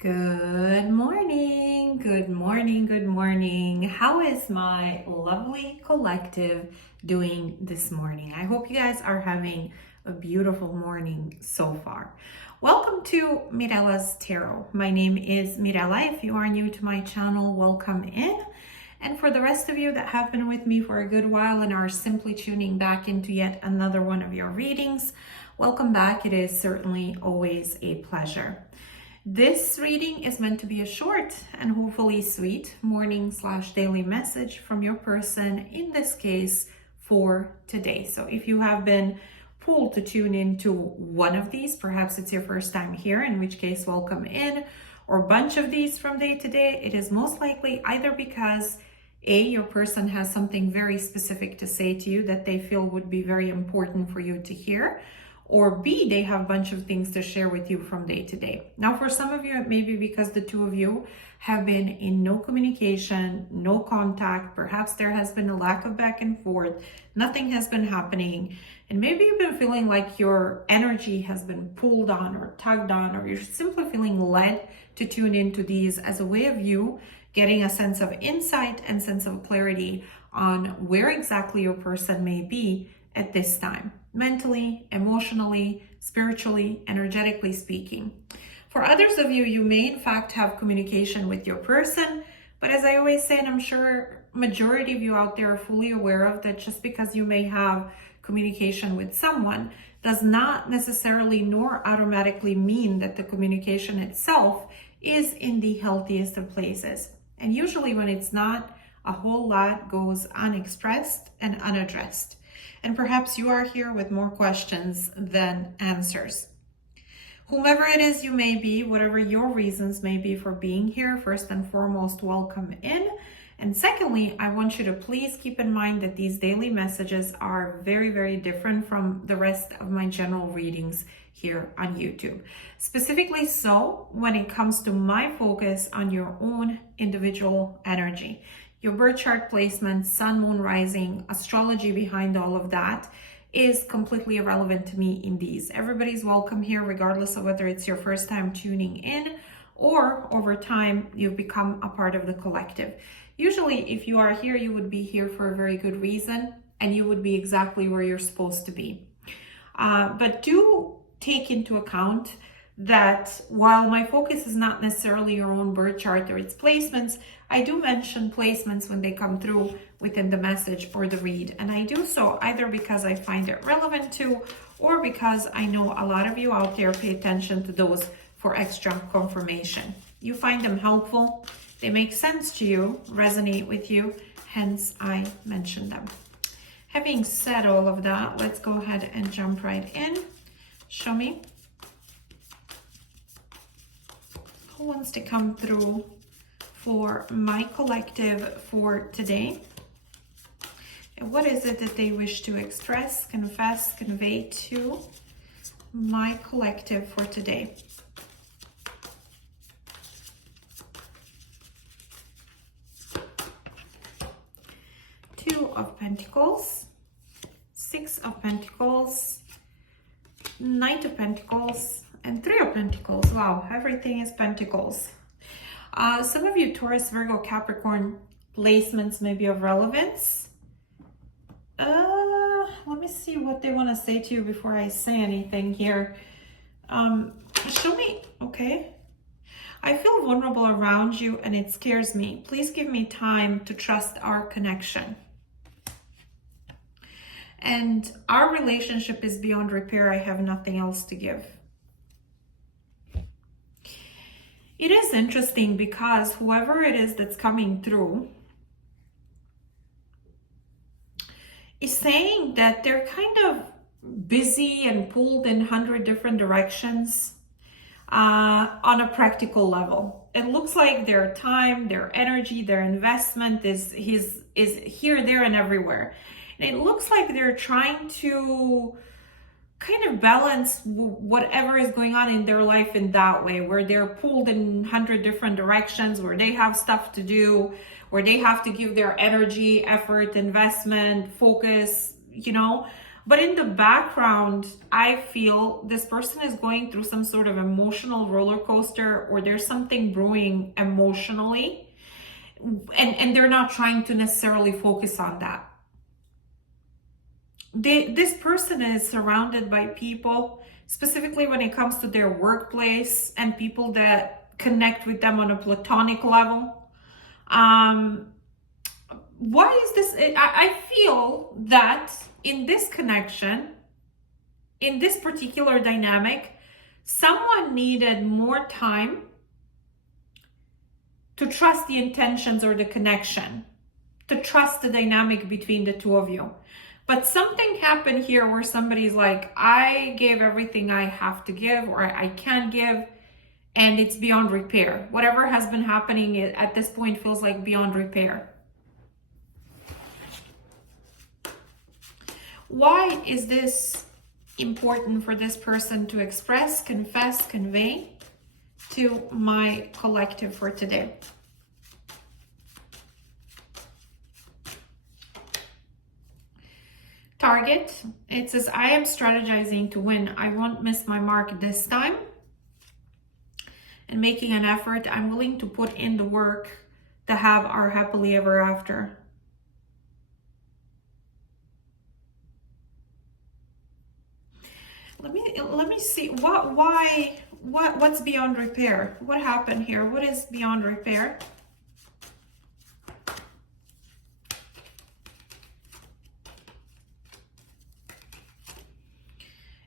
Good morning, good morning, good morning. How is my lovely collective doing this morning? I hope you guys are having a beautiful morning so far. Welcome to Mirella's Tarot. My name is Mirella. If you are new to my channel, welcome in. And for the rest of you that have been with me for a good while and are simply tuning back into yet another one of your readings, welcome back. It is certainly always a pleasure. This reading is meant to be a short and hopefully sweet morning/daily message from your person, in this case for today. So if you have been pulled to tune into one of these, perhaps it's your first time here, in which case welcome in, or a bunch of these from day to day, it is most likely either because your person has something very specific to say to you that they feel would be very important for you to hear, or B, they have a bunch of things to share with you from day to day. Now, for some of you, it may be because the two of you have been in no communication, no contact. Perhaps there has been a lack of back and forth. Nothing has been happening. And maybe you've been feeling like your energy has been pulled on or tugged on, or you're simply feeling led to tune into these as a way of you getting a sense of insight and sense of clarity on where exactly your person may be at this time, mentally, emotionally, spiritually, energetically speaking. For others of you, you may in fact have communication with your person, but as I always say, and I'm sure majority of you out there are fully aware of, that just because you may have communication with someone does not necessarily nor automatically mean that the communication itself is in the healthiest of places. And usually when it's not, a whole lot goes unexpressed and unaddressed. And perhaps you are here with more questions than answers. Whomever it is you may be, whatever your reasons may be for being here, first and foremost, welcome in. And secondly, I want you to please keep in mind that these daily messages are very, very different from the rest of my general readings here on YouTube. Specifically so when it comes to my focus on your own individual energy. Your birth chart placement, sun, moon, rising, astrology behind all of that is completely irrelevant to me in these. Everybody's welcome here, regardless of whether it's your first time tuning in or over time you've become a part of the collective. Usually, if you are here, you would be here for a very good reason and you would be exactly where you're supposed to be. But do take into account that while my focus is not necessarily your own birth chart or its placements, I do mention placements when they come through within the message or the read. And I do so either because I find it relevant to, or because I know a lot of you out there pay attention to those for extra confirmation. You find them helpful, they make sense to you, resonate with you, hence I mention them. Having said all of that, let's go ahead and jump right in. Show me who wants to come through for my collective for today. And what is it that they wish to express, confess, convey to my collective for today? Two of Pentacles, Six of Pentacles, Knight of Pentacles, and Three of Pentacles. Wow, everything is Pentacles. Some of you Taurus, Virgo, Capricorn placements may be of relevance. Let me see what they want to say to you before I say anything here. Show me, okay. I feel vulnerable around you and it scares me. Please give me time to trust our connection. And our relationship is beyond repair. I have nothing else to give. It is interesting because whoever it is that's coming through is saying that they're kind of busy and pulled in 100 different directions on a practical level. It looks like their time, their energy, their investment is here, there, and everywhere. And it looks like they're trying to kind of balance whatever is going on in their life in that way, where they're pulled in 100 different directions, where they have stuff to do, where they have to give their energy, effort, investment, focus, But in the background, I feel this person is going through some sort of emotional roller coaster, or there's something brewing emotionally, and they're not trying to necessarily focus on that. This person is surrounded by people, specifically when it comes to their workplace, and people that connect with them on a platonic level. Why is this? I feel that in this connection, in this particular dynamic, someone needed more time to trust the intentions or the connection, to trust the dynamic between the two of you. But something happened here where somebody's like, I gave everything I have to give, or I can give, and it's beyond repair. Whatever has been happening at this point feels like beyond repair. Why is this important for this person to express, confess, convey to my collective for today? Target, it says, I am strategizing to win. I won't miss my mark this time. And making an effort, I'm willing to put in the work to have our happily ever after. Let me see what's beyond repair? What happened here? What is beyond repair?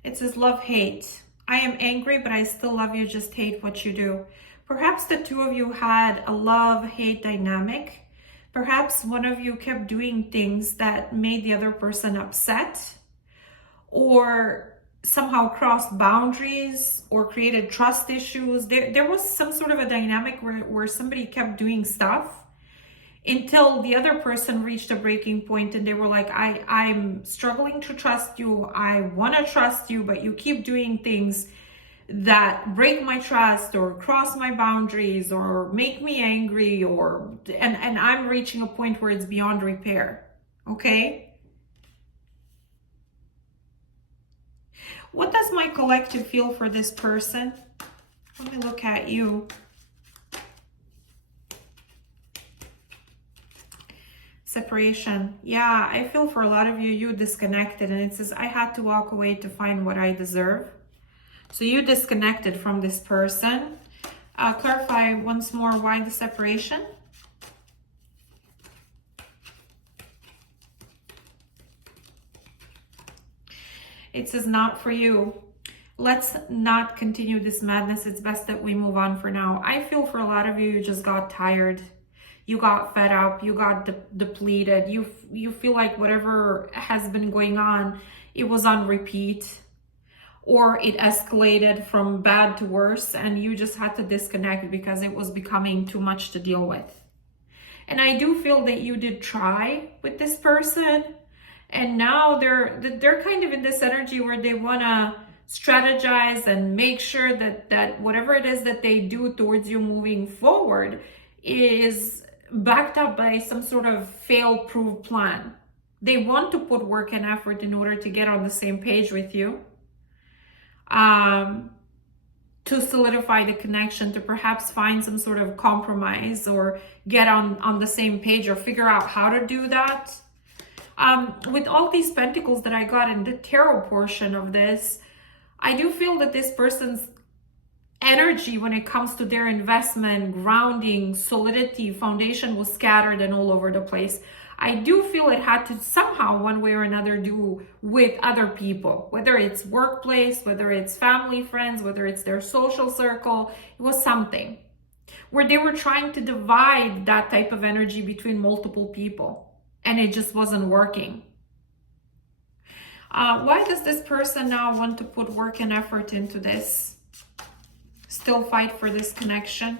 It says love, hate. I am angry, but I still love you, just hate what you do. Perhaps the two of you had a love-hate dynamic. Perhaps one of you kept doing things that made the other person upset, or somehow crossed boundaries, or created trust issues. There was some sort of a dynamic where somebody kept doing stuff until the other person reached a breaking point, and they were like, I'm struggling to trust you. I want to trust you, but you keep doing things that break my trust, or cross my boundaries, or make me angry, and I'm reaching a point where it's beyond repair. Okay? What does my collective feel for this person? Let me look at you. Separation. Yeah, I feel for a lot of you disconnected, and it says, I had to walk away to find what I deserve. So you disconnected from this person. Clarify once more why the separation. It says, not for you. Let's not continue this madness. It's best that we move on for now. I feel for a lot of you just got tired. You got fed up. You got depleted. You feel like whatever has been going on, it was on repeat, or it escalated from bad to worse, and you just had to disconnect because it was becoming too much to deal with. And I do feel that you did try with this person, and now they're kind of in this energy where they want to strategize and make sure that whatever it is that they do towards you moving forward is backed up by some sort of fail-proof plan. They want to put work and effort in order to get on the same page with you, to solidify the connection, to perhaps find some sort of compromise, or get on the same page, or figure out how to do that. With all these pentacles that I got in the tarot portion of this, I do feel that this person's energy when it comes to their investment, grounding, solidity, foundation was scattered and all over the place. I do feel it had to somehow, one way or another, do with other people, whether it's workplace, whether it's family, friends, whether it's their social circle. It was something where they were trying to divide that type of energy between multiple people, and it just wasn't working. Why does this person now want to put work and effort into this? Still fight for this connection?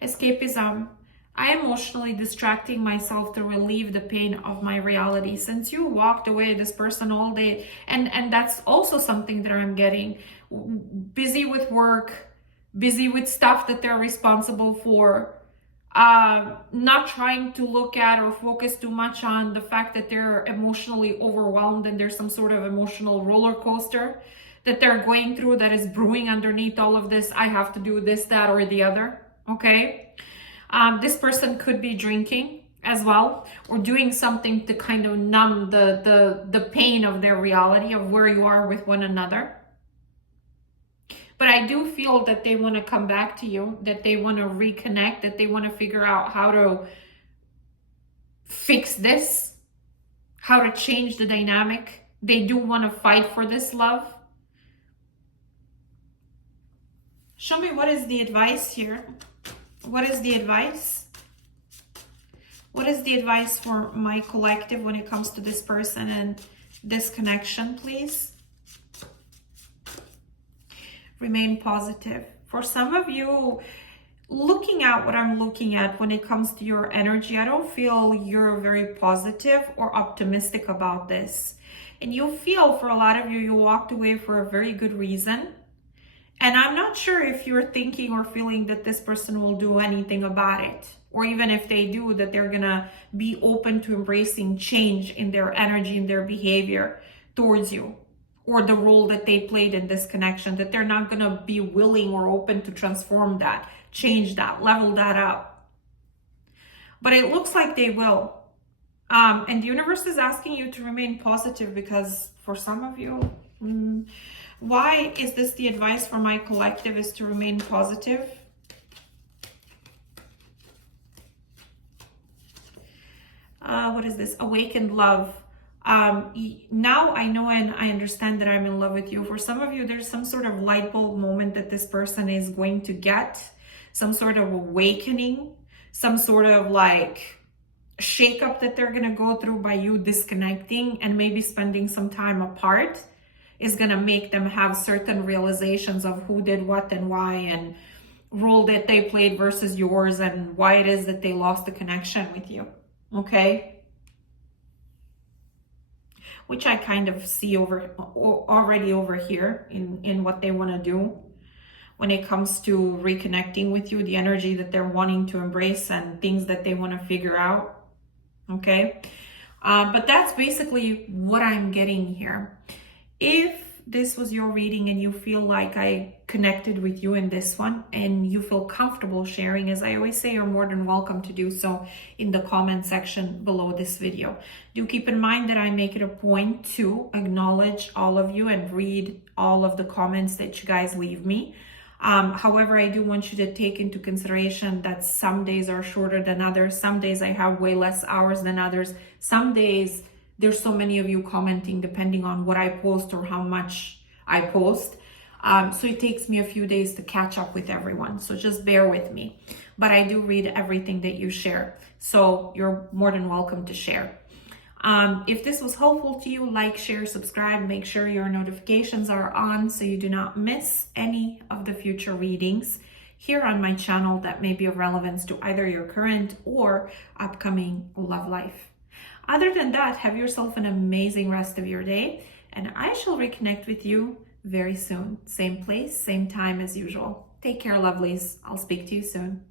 Escapism. I am emotionally distracting myself to relieve the pain of my reality. Since you walked away this person all day, and that's also something that I'm getting. Busy with work, busy with stuff that they're responsible for. not trying to look at or focus too much on the fact that they're emotionally overwhelmed and there's some sort of emotional roller coaster that they're going through that is brewing underneath all of this. I have to do this, that, or the other. Okay. This person could be drinking as well, or doing something to kind of numb the pain of their reality of where you are with one another. But I do feel that they want to come back to you, that they want to reconnect, that they want to figure out how to fix this, how to change the dynamic. They do want to fight for this love. Show me, what is the advice here? What is the advice? What is the advice for my collective when it comes to this person and this connection, please? Remain positive. For some of you, looking at what I'm looking at when it comes to your energy, I don't feel you're very positive or optimistic about this. And you feel, for a lot of you, you walked away for a very good reason. And I'm not sure if you're thinking or feeling that this person will do anything about it. Or even if they do, that they're gonna be open to embracing change in their energy, in their behavior towards you, or the role that they played in this connection, that they're not gonna be willing or open to transform that, change that, level that up. But it looks like they will. And the universe is asking you to remain positive, because for some of you, why is this the advice for my collective, is to remain positive? What is this? Awakened love. Now I know and I understand that I'm in love with you. For some of you, there's some sort of light bulb moment that this person is going to get, some sort of awakening, some sort of like shakeup that they're going to go through by you disconnecting and maybe spending some time apart is going to make them have certain realizations of who did what and why, and role that they played versus yours, and why it is that they lost the connection with you. Okay? Which I kind of see already over here in what they want to do when it comes to reconnecting with you, the energy that they're wanting to embrace and things that they want to figure out. Okay? But that's basically what I'm getting here. If this was your reading and you feel like I connected with you in this one and you feel comfortable sharing, as I always say, you're more than welcome to do so in the comment section below this video. Do keep in mind that I make it a point to acknowledge all of you and read all of the comments that you guys leave me. However, I do want you to take into consideration that some days are shorter than others. Some days I have way less hours than others. Some days there's so many of you commenting depending on what I post or how much I post. So it takes me a few days to catch up with everyone. So just bear with me. But I do read everything that you share. So you're more than welcome to share. If this was helpful to you, like, share, subscribe, make sure your notifications are on so you do not miss any of the future readings here on my channel that may be of relevance to either your current or upcoming love life. Other than that, have yourself an amazing rest of your day, and I shall reconnect with you very soon. Same place, same time as usual. Take care, lovelies. I'll speak to you soon.